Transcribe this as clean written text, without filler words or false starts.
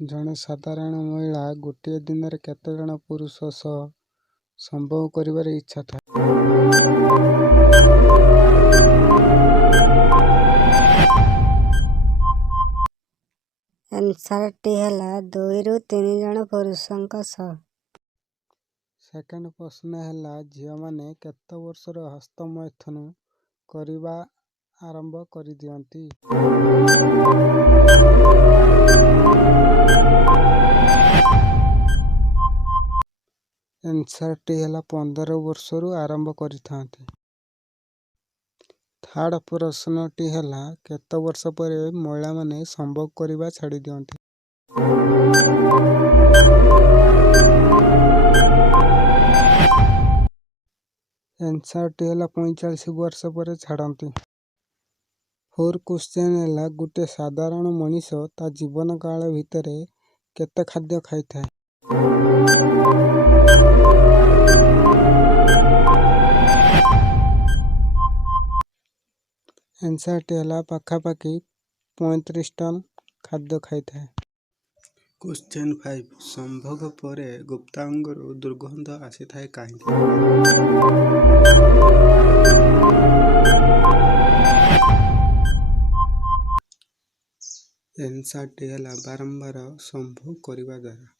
ଜଣେ ସାଧାରଣ ମହିଳା ଗୋଟିଏ ଦିନରେ କେତେ ଜଣ ପୁରୁଷ ସହ ସମ୍ଭୋଗ କରିବାର ଇଚ୍ଛା ଥାଏ? ଆନ୍ସରଟି ହେଲା 2ରୁ 3 ଜଣ ପୁରୁଷଙ୍କ ସହ। ସେକେଣ୍ଡ ପ୍ରଶ୍ନ ହେଲା, ଝିଅମାନେ କେତେ ବର୍ଷରୁ ହସ୍ତମୈଥୁନ କରିବା ଆରମ୍ଭ କରିଦିଅନ୍ତି? ଆନ୍ସରଟି ହେଲା 15 ବର୍ଷରୁ ଆରମ୍ଭ କରିଥାନ୍ତି। ଥାର୍ଡ଼ ପ୍ରଶ୍ନଟି ହେଲା, କେତେ ବର୍ଷ ପରେ ମହିଳାମାନେ ସମ୍ଭୋଗ କରିବା ଛାଡ଼ି ଦିଅନ୍ତି? ଆନ୍ସରଟି ହେଲା 45 ବର୍ଷ ପରେ ଛାଡ଼ନ୍ତି। ଫୋର୍ କ୍ୱେଶ୍ଚନ୍ ହେଲା, ଗୋଟିଏ ସାଧାରଣ ମଣିଷ ତା ଜୀବନ କାଳ ଭିତରେ କେତେ ଖାଦ୍ୟ ଖାଇଥାଏ? ଆନ୍ସରଟି ହେଲା ପାଖାପାଖି 35 ଟନ୍ ଖାଦ୍ୟ ଖାଇଥାଏ। କ୍ୱେଶ୍ଚନ୍ 5, ସମ୍ଭୋଗ ପରେ ଗୁପ୍ତାଙ୍ଗରୁ ଦୁର୍ଗନ୍ଧ ଆସିଥାଏ କାହିଁକି? ଆନ୍ସରଟି ହେଲା ବାରମ୍ବାର ସମ୍ଭୋଗ କରିବା ଦ୍ୱାରା।